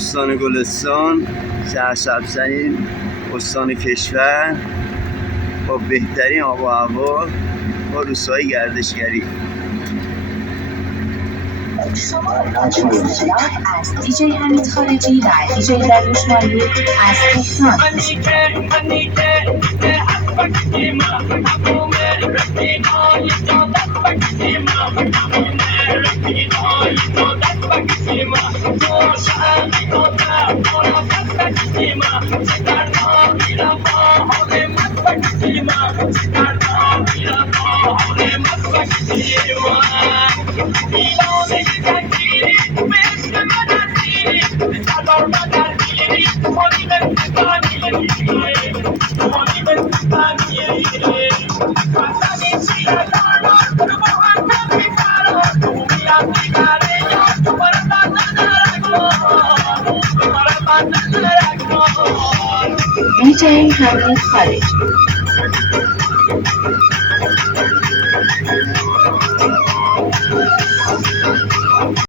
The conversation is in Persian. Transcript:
استان گلستان، سرسبزترین استان کشور با بهترین آب و هوا با روزهای گردشگری. شما از دیجی حمید خارجی و دیجی دریوش مالی از دیجی حمید خارجی.